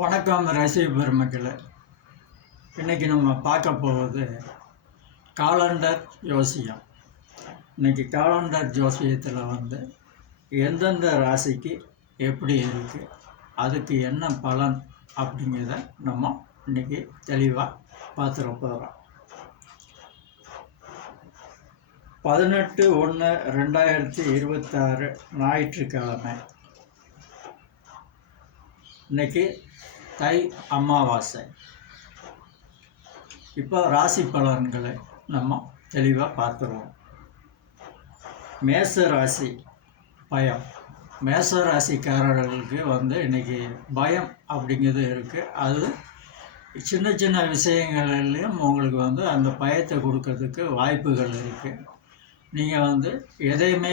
வணக்கம் ரசிக பெருமக்களே. இன்றைக்கி நம்ம பார்க்க போவது காலண்டர் ஜோசியம். இன்றைக்கி காலண்டர் ஜோசியத்தில் எந்தெந்த ராசிக்கு எப்படி இருக்குது, அதுக்கு என்ன பலன் அப்படிங்கிறத நம்ம இன்றைக்கி தெளிவாக பார்த்துட போகிறோம். 18/1/2026 ஞாயிற்றுக்கிழமை. இன்றைக்கி தை அமாவாசை. இப்போ ராசி பலன்களை நம்ம தெளிவாக பார்த்துருவோம். மேச ராசி பயம். மேச ராசிக்காரர்களுக்கு இன்றைக்கி பயம் அப்படிங்கிறது இருக்குது. அது சின்ன சின்ன விஷயங்கள்லையும் உங்களுக்கு அந்த பயத்தை கொடுக்கறதுக்கு வாய்ப்புகள் இருக்குது. நீங்கள் எதையுமே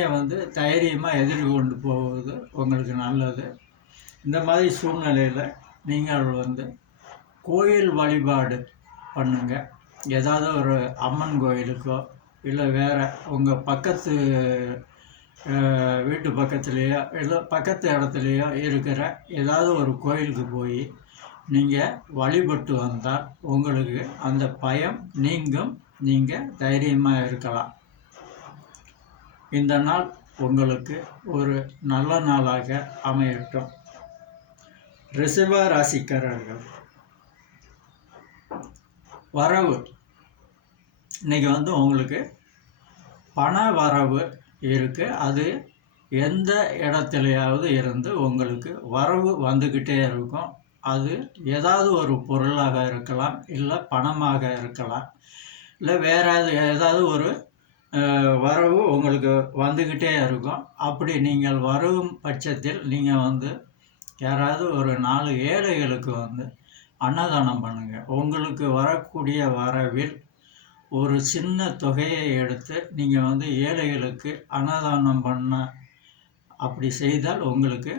தைரியமாக எதிர்கொண்டு போவது உங்களுக்கு நல்லது. இந்த மாதிரி சூழ்நிலையில் நீங்கள் கோயில் வழிபாடு பண்ணுங்கள். ஏதாவது ஒரு அம்மன் கோயிலுக்கோ இல்லை வேறு உங்கள் பக்கத்து வீட்டு பக்கத்துலேயோ இல்லை பக்கத்து இடத்துலையோ இருக்கிற ஏதாவது ஒரு கோயிலுக்கு போய் நீங்கள் வழிபட்டு வந்தால் உங்களுக்கு அந்த பயம் நீங்கும். நீங்கள் தைரியமாக இருக்கலாம். இந்த நாள் உங்களுக்கு ஒரு நல்ல நாளாக அமையட்டும். ரிஷப ராசிக்காரர்கள் வரவு. இன்றைக்கி உங்களுக்கு பண வரவு இருக்குது. அது எந்த இடத்துலையாவது இருந்து உங்களுக்கு வரவு வந்துக்கிட்டே இருக்கும். அது ஏதாவது ஒரு பொருளாக இருக்கலாம், இல்லை பணமாக இருக்கலாம், இல்லை வேறு ஏதாவது ஒரு வரவு உங்களுக்கு வந்துக்கிட்டே இருக்கும். அப்படி நீங்கள் வரும் பட்சத்தில் நீங்கள் யாராவது ஒரு 4 ஏழைகளுக்கு அன்னதானம் பண்ணுங்கள். உங்களுக்கு வரக்கூடிய வரவில் ஒரு சின்ன தொகையை எடுத்து நீங்கள் ஏழைகளுக்கு அன்னதானம் பண்ண அப்படி செய்தால் உங்களுக்கு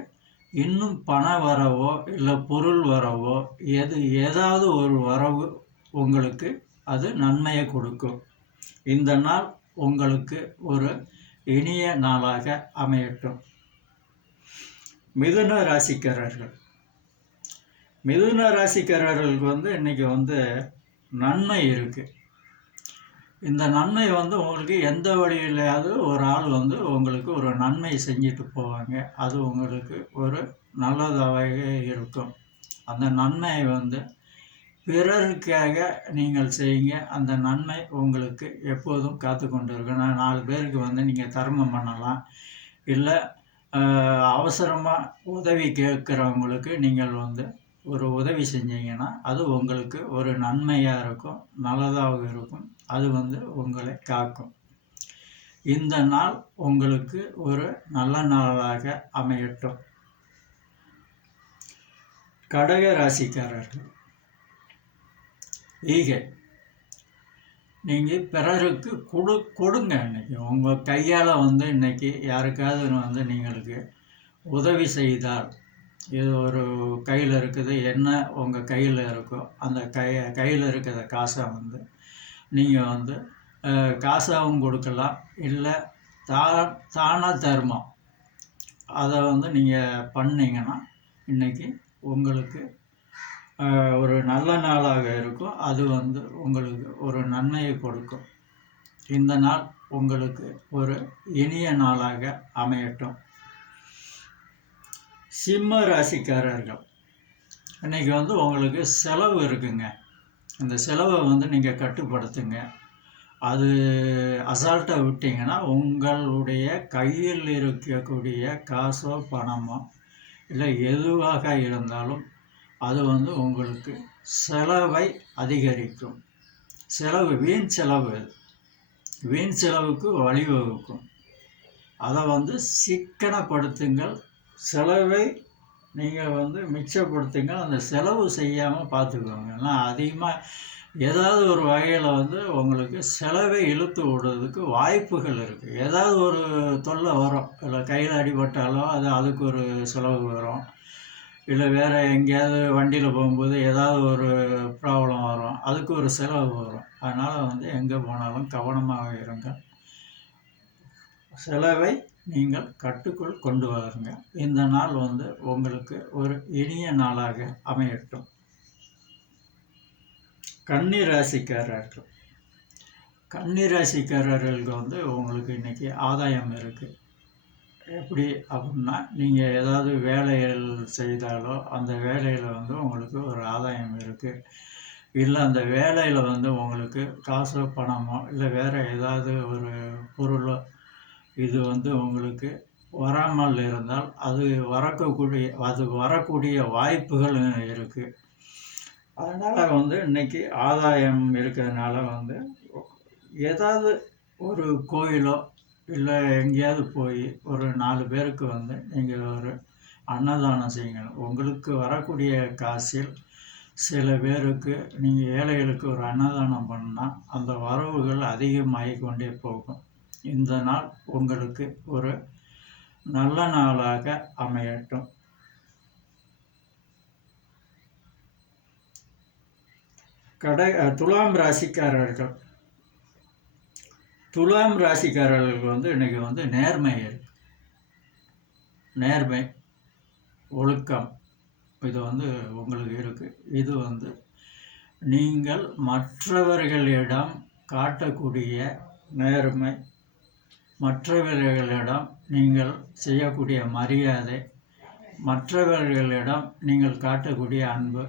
இன்னும் பண வரவோ இல்லை பொருள் வரவோ ஏதாவது ஒரு வரவு உங்களுக்கு அது நன்மையை கொடுக்கும். இந்த நாள் உங்களுக்கு ஒரு இனிய நாளாக அமையட்டும். மிதுன ராசிக்காரர்கள். மிதுன ராசிக்காரர்களுக்கு இன்றைக்கி நன்மை இருக்குது. இந்த நன்மை உங்களுக்கு எந்த வழியிலையாவது ஒரு ஆள் உங்களுக்கு ஒரு நன்மை செஞ்சுட்டு போவாங்க. அது உங்களுக்கு ஒரு நல்லதாக இருக்கும். அந்த நன்மையை பிறருக்காக நீங்கள் செய்யுங்க. அந்த நன்மை உங்களுக்கு எப்போதும் காத்து கொண்டு இருக்கும். 4 பேருக்கு நீங்கள் தர்மம் பண்ணலாம். இல்லை அவசரமாக உதவி கேட்குறவங்களுக்கு நீங்கள் ஒரு உதவி செஞ்சீங்கன்னா அது உங்களுக்கு ஒரு நன்மையாக இருக்கும், நல்லதாக இருக்கும். அது உங்களை காக்கும். இந்த நாள் உங்களுக்கு ஒரு நல்ல நாளாக அமையட்டும். கடக ராசிக்காரர்கள் ஈகை. நீங்கள் பிறருக்கு கொடுங்க. இன்றைக்கி உங்கள் கையால் இன்றைக்கி யாருக்காவது நீங்களுக்கு உதவி செய்தால், இது ஒரு கையில் இருக்குது, என்ன உங்கள் கையில் இருக்கோ அந்த கையில் இருக்கிற காசை நீங்கள் காசாகவும் கொடுக்கலாம். இல்லை தான தர்மம் அதை நீங்கள் பண்ணிங்கன்னா இன்றைக்கி உங்களுக்கு ஒரு நல்ல நாளாக இருக்கும். அது உங்களுக்கு ஒரு நன்மையை கொடுக்கும். இந்த நாள் உங்களுக்கு ஒரு இனிய நாளாக அமையட்டும். சிம்ம ராசிக்காரர்கள் இன்றைக்கி உங்களுக்கு செலவு இருக்குங்க. அந்த செலவை நீங்கள் கட்டுப்படுத்துங்க. அது அசால்ட்டாக விட்டிங்கன்னா உங்களுடைய கையில் இருக்கக்கூடிய காசோ பணமோ இல்லை எதுவாக இருந்தாலும் அது உங்களுக்கு செலவை அதிகரிக்கும். வீண் செலவுக்கு வழிவகுக்கும். அதை சிக்கனப்படுத்துங்கள். செலவை நீங்கள் மிச்சப்படுத்துங்கள். அந்த செலவு செய்யாமல் பார்த்துக்கோங்க. ஏன்னா அதிகமாக ஏதாவது ஒரு வகையில் உங்களுக்கு செலவை இழுத்து விடுறதுக்கு வாய்ப்புகள் இருக்குது. ஏதாவது ஒரு தொல்லை வரும். இல்லை கையில் அடிபட்டாலோ அதுக்கு ஒரு செலவு வரும். இல்லை வேறு எங்கேயாவது வண்டியில் போகும்போது ஏதாவது ஒரு ப்ராப்ளம் வரும், அதுக்கு ஒரு செலவு வரும். அதனால் எங்கே போனாலும் கவனமாக இருங்க. செலவை நீங்கள் கட்டுக்குள் கொண்டு வாருங்க. இந்த நாள் வந்து உங்களுக்கு ஒரு இனிய நாளாக அமையட்டும். கன்னி ராசிக்காரர்கள் கன்னி ராசிக்காரர்களுக்கு வந்து உங்களுக்கு இன்றைக்கி ஆதாயம் இருக்குது. எப்படி அப்படின்னா, நீங்கள் ஏதாவது வேலைகள் செய்தாலோ அந்த வேலையில் வந்து உங்களுக்கு ஒரு ஆதாயம் இருக்குது. இல்லை அந்த வேலையில் வந்து உங்களுக்கு காசோ பணமோ இல்லை வேறு ஏதாவது ஒரு பொருளோ இது வந்து உங்களுக்கு வராமல் இருந்தால் அது வரக்கூடிய வாய்ப்புகள் இருக்குது. அதனால் வந்து இன்றைக்கி ஆதாயம் இருக்கிறதுனால வந்து ஏதாவது ஒரு கோயிலோ இல்லை எங்கேயாவது போய் ஒரு 4 பேருக்கு வந்து நீங்கள் ஒரு அன்னதானம் செய்யுங்க. உங்களுக்கு வரக்கூடிய காசில் சில பேருக்கு நீங்கள் ஏழைகளுக்கு ஒரு அன்னதானம் பண்ணால் அந்த வரவுகள் அதிகமாகி கொண்டே போகும். இந்த நாள் உங்களுக்கு ஒரு நல்ல நாளாக அமையட்டும். துலாம் ராசிக்காரர்கள் ராசிக்காரர்களுக்கு வந்து இன்றைக்கி வந்து நேர்மை ஒழுக்கம் இது வந்து உங்களுக்கு இருக்குது. இது வந்து நீங்கள் மற்றவர்களிடம் காட்டக்கூடிய நேர்மை, மற்றவர்களிடம் நீங்கள் செய்யக்கூடிய மரியாதை, மற்றவர்களிடம் நீங்கள் காட்டக்கூடிய அன்பு,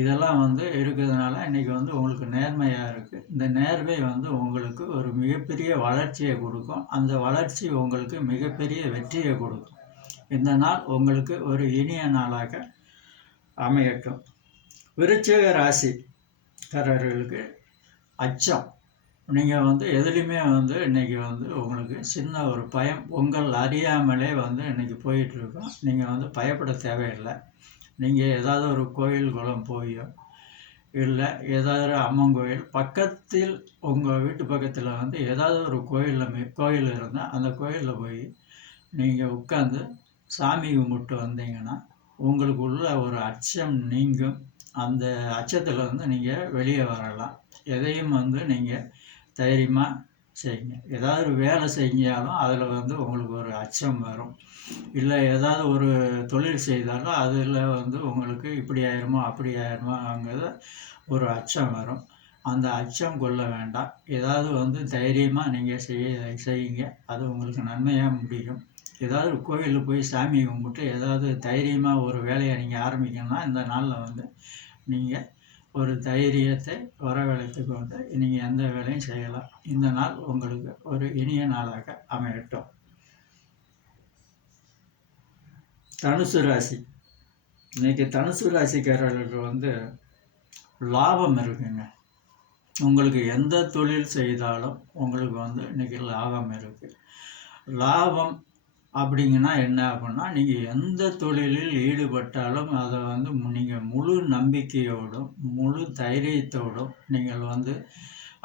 இதெல்லாம் வந்து இருக்கிறதுனால இன்றைக்கி வந்து உங்களுக்கு நேர்மையாக இருக்குது. இந்த நேர்மை வந்து உங்களுக்கு ஒரு மிகப்பெரிய வளர்ச்சியை கொடுக்கும். அந்த வளர்ச்சி உங்களுக்கு மிகப்பெரிய வெற்றியை கொடுக்கும். இந்த நாள் உங்களுக்கு ஒரு இனிய நாளாக அமையட்டும். விருச்சிக ராசிக்காரர்களுக்கு அச்சம். நீங்கள் வந்து எதுலேயுமே வந்து இன்றைக்கி வந்து உங்களுக்கு சின்ன ஒரு பயம் உங்கள் அறியாமலே வந்து இன்றைக்கி போயிட்டுருக்கோம். நீங்கள் வந்து பயப்பட தேவையில்லை. நீங்கள் ஏதாவது ஒரு கோயில் குளம் போயோ இல்லை ஏதாவது அம்மன் கோயில் பக்கத்தில் உங்கள் வீட்டு பக்கத்தில் வந்து ஏதாவது ஒரு கோயில் இருந்தால் அந்த கோயிலில் போய் நீங்கள் உட்காந்து சாமி கும்பிட்டு வந்தீங்கன்னா உங்களுக்கு உள்ள ஒரு அச்சம் நீங்கும். அந்த அச்சத்தில் வந்து நீங்கள் வெளியே வரலாம். எதையும் வந்து நீங்கள் தைரியமாக செய்யுங்க. ஏதாவது வேலை செஞ்சாலும் அதில் வந்து உங்களுக்கு ஒரு அச்சம் வரும். இல்லை ஏதாவது ஒரு தொழில் செய்தாலும் அதில் வந்து உங்களுக்கு இப்படி ஆயிருமோ அப்படி ஆயிருமோங்கிறத ஒரு அச்சம் வரும். அந்த அச்சம் கொள்ள வேண்டாம். ஏதாவது வந்து தைரியமாக நீங்கள் செய்யுங்க. அது உங்களுக்கு நன்மையாக முடியும். ஏதாவது கோயிலில் போய் சாமி கும்பிட்டு ஏதாவது தைரியமாக ஒரு வேலையை நீங்கள் ஆரம்பிக்கணும்னா இந்த நாளில் வந்து நீங்கள் ஒரு தைரியத்தை வரவழைத்து கொண்டு நீங்கள் எந்த வேலையும் செய்யலாம். இந்த நாள் உங்களுக்கு ஒரு இனிய நாளாக அமையட்டும். தனுசு ராசி. இன்றைக்கி தனுசு ராசிக்காரர்களுக்கு வந்து லாபம் இருக்குங்க. உங்களுக்கு எந்த தொழில் செய்தாலும் உங்களுக்கு வந்து இன்றைக்கி லாபம் இருக்குது. லாபம் அப்படிங்கன்னா என்ன அப்படின்னா, நீங்கள் எந்த தொழிலில் ஈடுபட்டாலும் அதை வந்து நீங்கள் முழு நம்பிக்கையோடும் முழு தைரியத்தோடும் நீங்கள் வந்து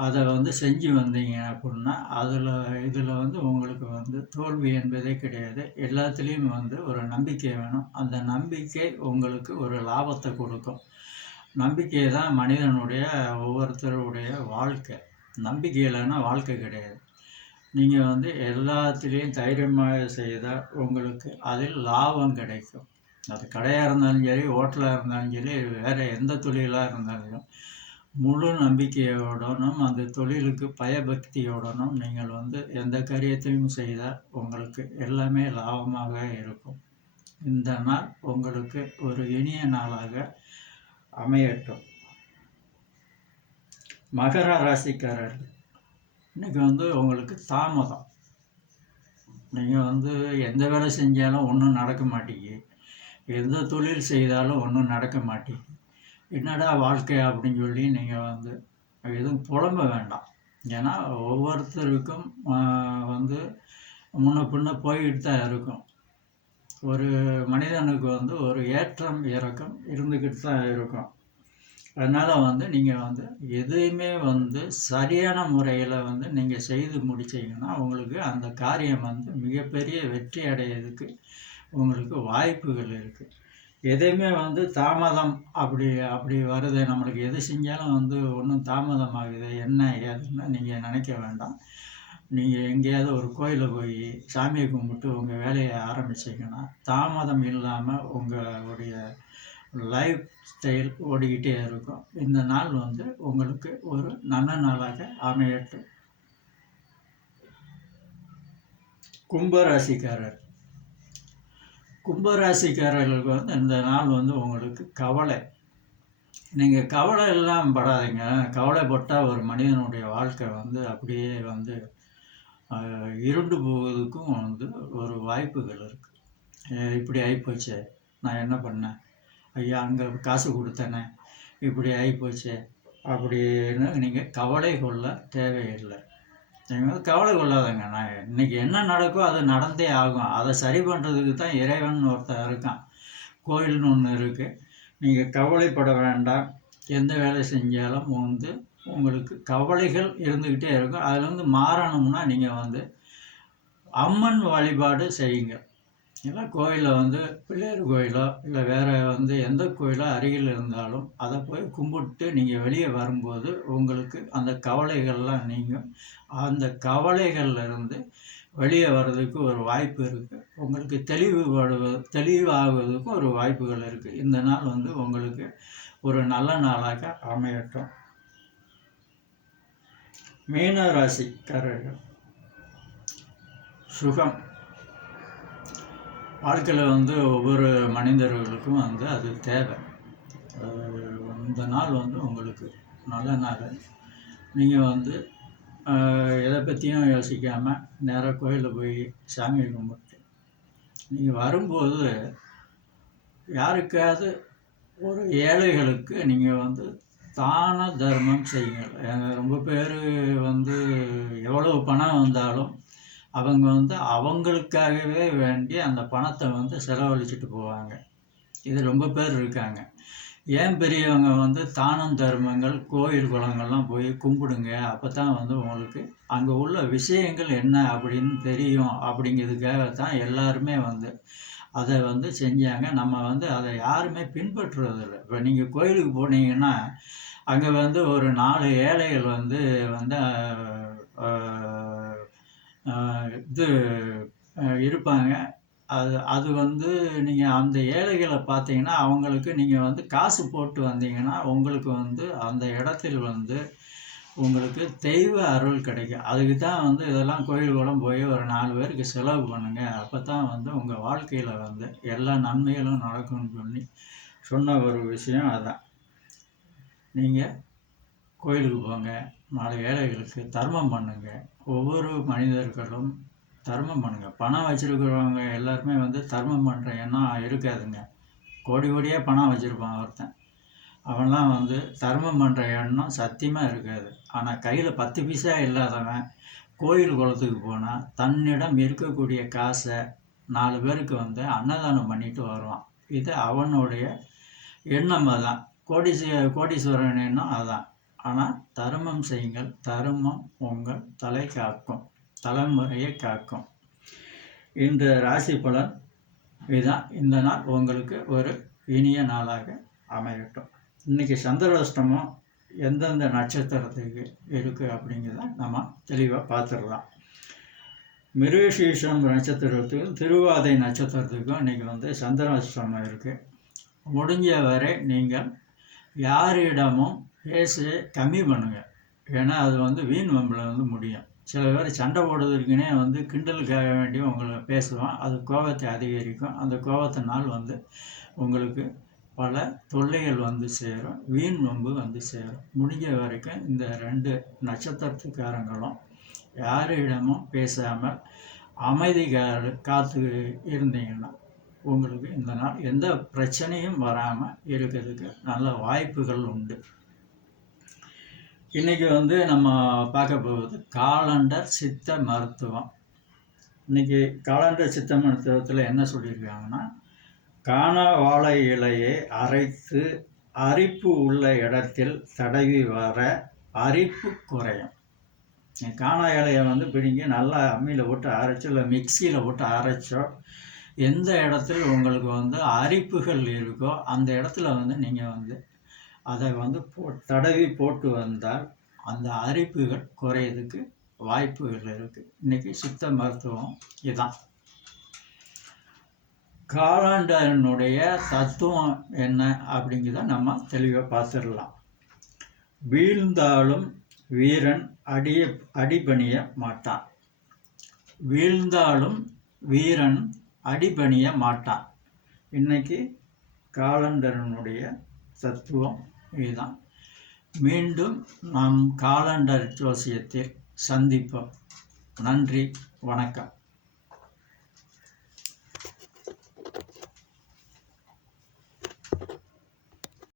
அதை வந்து செஞ்சு வந்தீங்க அப்படின்னா இதில் வந்து உங்களுக்கு வந்து தோல்வி என்பதே கிடையாது. எல்லாத்துலேயும் வந்து ஒரு நம்பிக்கை வேணும். அந்த நம்பிக்கை உங்களுக்கு ஒரு லாபத்தை கொடுக்கும். நம்பிக்கை தான் மனிதனுடைய ஒவ்வொருத்தருடைய வாழ்க்கை. நம்பிக்கை இல்லைன்னா வாழ்க்கை கிடையாது. நீங்கள் வந்து எல்லாத்துலேயும் தைரியமாக செய்தால் உங்களுக்கு அதில் லாபம் கிடைக்கும். அது கடையாக இருந்தாலும் சரி, ஹோட்டலாக இருந்தாலும் சரி, வேறு எந்த தொழிலாக இருந்தாலும் முழு நம்பிக்கையோடனும் அந்த தொழிலுக்கு பயபக்தியோடனும் நீங்கள் வந்து எந்த காரியத்தையும் செய்தால் உங்களுக்கு எல்லாமே லாபமாக இருக்கும். இந்த நாள் உங்களுக்கு ஒரு இனிய நாளாக அமையட்டும். மகர ராசிக்காரர்கள் இன்றைக்கி வந்து உங்களுக்கு தாமதம். நீங்கள் வந்து எந்த வேலை செஞ்சாலும் ஒன்றும் நடக்க மாட்டேங்குது. எந்த தொழில் செய்தாலும் ஒன்றும் நடக்க மாட்டேங்குது. என்னடா வாழ்க்கை அப்படின்னு சொல்லி நீங்கள் வந்து எதுவும் புலம்ப வேண்டாம். ஏன்னா ஒவ்வொருத்தருக்கும் வந்து முன்ன பின்ன போய்கிட்டு தான் இருக்கும். ஒரு மனிதனுக்கு வந்து ஒரு ஏற்றம் இறக்கம் இருந்துக்கிட்டு தான் இருக்கும். அதனால் வந்து நீங்கள் வந்து எதையுமே வந்து சரியான முறையில் வந்து நீங்கள் செய்து முடிச்சிங்கன்னா உங்களுக்கு அந்த காரியம் வந்து மிகப்பெரிய வெற்றி அடையிறதுக்கு உங்களுக்கு வாய்ப்புகள் இருக்குது. எதையுமே வந்து தாமதம் அப்படி வருது, நம்மளுக்கு எது செஞ்சாலும் வந்து ஒன்றும் தாமதம் ஆகுது என்ன ஏதுன்னு நீங்கள் நினைக்க வேண்டாம். நீங்கள் எங்கேயாவது ஒரு கோயிலில் போய் சாமியை கும்பிட்டு உங்கள் வேலையை ஆரம்பிச்சிங்கன்னா தாமதம் இல்லாமல் உங்களுடைய லைஃப் ஸ்டைல் ஓடிக்கிட்டே இருக்கும். இந்த நாள் வந்து உங்களுக்கு ஒரு நல்ல நாளாக அமையட்டும். கும்பராசிக்காரர் கும்பராசிக்காரர்களுக்கு வந்து இந்த நாள் வந்து உங்களுக்கு கவலை. நீங்கள் கவலை எல்லாம் படாதீங்க. கவலைப்பட்டால் ஒரு மனிதனுடைய வாழ்க்கை வந்து அப்படியே வந்து இருண்டு போவதுக்கும் வந்து ஒரு வாய்ப்புகள் இருக்குது. இப்படி ஆகிப்போச்சே, நான் என்ன பண்ணேன், ஐயா அங்கே காசு கொடுத்தேனே, இப்படி ஆகிப்போச்சே அப்படின்னு நீங்கள் கவலை கொள்ள தேவையில்லை. நீங்கள் வந்து கவலை கொள்ளாதங்க. நான் இன்றைக்கி என்ன நடக்கோ அது நடந்தே ஆகும். அதை சரி பண்ணுறதுக்கு தான் இறைவன் ஒருத்தன் இருக்கான், கோயில்னு ஒன்று இருக்குது. நீங்கள் கவலைப்பட வேண்டாம். எந்த வேலை செஞ்சாலும் வந்து உங்களுக்கு கவலைகள் இருந்துக்கிட்டே இருக்கும். அதுலேருந்து மாறணும்னா நீங்கள் வந்து அம்மன் வழிபாடு செய்யுங்க. இல்லை கோயிலில் வந்து பிள்ளையார் கோயிலோ இல்லை வேறு வந்து எந்த கோயிலோ அருகில் இருந்தாலும் அதை போய் கும்பிட்டு நீங்கள் வெளியே வரும்போது உங்களுக்கு அந்த கவலைகள்லாம் நீங்கும். அந்த கவலைகள்லேருந்து வெளியே வர்றதுக்கு ஒரு வாய்ப்பு இருக்குது. உங்களுக்கு தெளிவாகுவதற்கு ஒரு வாய்ப்புகள் இருக்குது. இந்த நாள் வந்து உங்களுக்கு ஒரு நல்ல நாளாக அமையட்டும். மீன ராசிக்காரர்கள், சுகம். வாழ்க்கையில் வந்து ஒவ்வொரு மனிதர்களுக்கும் வந்து அது தேவை. இந்த நாள் வந்து உங்களுக்கு நல்ல நாள். நீங்கள் வந்து எதை பற்றியும் யோசிக்காமல் நேராக கோயிலில் போய் சாமி கும்பிட்டு நீங்கள் வரும்போது யாருக்காவது ஒரு ஏழைகளுக்கு நீங்கள் வந்து தான தர்மம் செய்யுங்கள். ரொம்ப பேர் வந்து எவ்வளவு பணம் வந்தாலும் அவங்க வந்து அவங்களுக்காகவே வேண்டி அந்த பணத்தை வந்து செலவழிச்சிட்டு போவாங்க. இது ரொம்ப பேர் இருக்காங்க. ஏன் பெரியவங்க வந்து தானம் தர்மங்கள் கோயில் குளங்கள்லாம் போய் கும்பிடுங்க, அப்போ தான் வந்து உங்களுக்கு அங்கே உள்ள விஷயங்கள் என்ன அப்படின்னு தெரியும். அப்படிங்கிறதுக்காகத்தான் எல்லாருமே வந்து அதை வந்து செஞ்சாங்க. நம்ம வந்து அதை யாருமே பின்பற்றுவதில்லை. இப்போ நீங்கள் கோயிலுக்கு போனீங்கன்னா அங்கே வந்து ஒரு 4 ஏழைகள் வந்து இது இருப்பாங்க. அது வந்து நீங்கள் அந்த ஏழைகளை பார்த்தீங்கன்னா அவங்களுக்கு நீங்கள் வந்து காசு போட்டு வந்தீங்கன்னா உங்களுக்கு வந்து அந்த இடத்தில் வந்து உங்களுக்கு தெய்வ அருள் கிடைக்கும். அதுக்கு தான் வந்து இதெல்லாம் கோயில்களும் போய் ஒரு 4 பேருக்கு செலவு பண்ணுங்கள், அப்போ தான் வந்து உங்கள் வாழ்க்கையில் வந்து எல்லா நன்மைகளும் நடக்கும்னு சொன்ன ஒரு விஷயம் அதுதான். நீங்கள் கோயிலுக்கு போங்க, 4 ஏழைகளுக்கு தர்மம் பண்ணுங்கள். ஒவ்வொரு மனிதர்களும் தர்மம் பண்ணுங்கள். பணம் வச்சுருக்கிறவங்க எல்லாருமே வந்து தர்மம் பண்ணுற எண்ணம் இருக்காதுங்க. கோடி கோடியாக பணம் வச்சுருப்பான் ஒருத்தன், அவன்லாம் வந்து தர்மம் பண்ணுற எண்ணம் சத்தியமாக இருக்காது. ஆனால் கையில் 10 பைசா இல்லாதவன் கோயில் குளத்துக்கு போனால் தன்னிடம் இருக்கக்கூடிய காசை 4 பேருக்கு வந்து அன்னதானம் பண்ணிட்டு வருவான். இது அவனுடைய எண்ணம். அதான் கோடீஸ்வரன் எண்ணம் அதான். ஆனால் தர்மம் செய்யுங்கள். தர்மம் உங்கள் தலை காக்கும், தலைமுறையை காக்கும். இந்த ராசி பலன் இதுதான். இந்த நாள் உங்களுக்கு ஒரு இனிய நாளாக அமையட்டும். இன்றைக்கி சந்திராஷ்டமம் எந்தெந்த நட்சத்திரத்துக்கு இருக்குது அப்படிங்கிறத நம்ம தெளிவாக பார்த்துடலாம். மிருகசீரிஷம் நட்சத்திரத்துக்கும் திருவாதை நட்சத்திரத்துக்கும் இன்றைக்கி வந்து சந்திராஷ்டமம் இருக்குது. முடிஞ்ச வரை நீங்கள் யாரிடமும் பேச கம்மி பண்ணுங்கள். ஏன்னா அது வந்து வீண் வம்பில் வந்து முடியும். சில பேர் சண்டை போடுறதுக்குன்னே வந்து கிண்டலுக்காக வேண்டி உங்களை பேசுவோம். அது கோபத்தை அதிகரிக்கும். அந்த கோபத்தினால் வந்து உங்களுக்கு பல தொல்லைகள் வந்து சேரும், வீண் வம்பு வந்து சேரும். முடிஞ்ச வரைக்கும் இந்த 2 நட்சத்திரத்துக்காரங்களும் யாரிடமும் பேசாமல் அமைதி காத்து இருந்தீங்கன்னா உங்களுக்கு இந்த நாள் எந்த பிரச்சனையும் வராமல் இருக்கிறதுக்கு நல்ல வாய்ப்புகள் உண்டு. இன்றைக்கி வந்து நம்ம பார்க்க போவது காலண்டர் சித்த மருத்துவம். இன்றைக்கி காலண்டர் சித்த மருத்துவத்தில் என்ன சொல்லியிருக்காங்கன்னா, காணா வாழை இலையை அரைத்து அரிப்பு உள்ள இடத்தில் தடவி வர அரிப்பு குறையும். காணா இலையை வந்து பிடிங்கி நல்லா அம்மியில் போட்டு அரைச்சோ இல்லை மிக்சியில் போட்டு அரைச்சோ எந்த இடத்துல உங்களுக்கு வந்து அரிப்புகள் இருக்கோ அந்த இடத்துல வந்து நீங்கள் வந்து அதை வந்து தடவி போட்டு வந்தால் அந்த அரிப்புகள் குறையிறதுக்கு வாய்ப்புகள் இருக்குது. இன்றைக்கி சித்த மருத்துவம் இதுதான். காலண்டனுடைய தத்துவம் என்ன அப்படிங்கிறத நம்ம தெளிவாக பார்த்துடலாம். வீழ்ந்தாலும் வீரன் அடிபணிய மாட்டான். வீழ்ந்தாலும் வீரன் அடிபணிய மாட்டான். இன்னைக்கு காலண்டரனுடைய தத்துவம் இதுதான். மீண்டும் நாம் காலண்டர் ஜோசியத்தில் சந்திப்போம். நன்றி, வணக்கம்.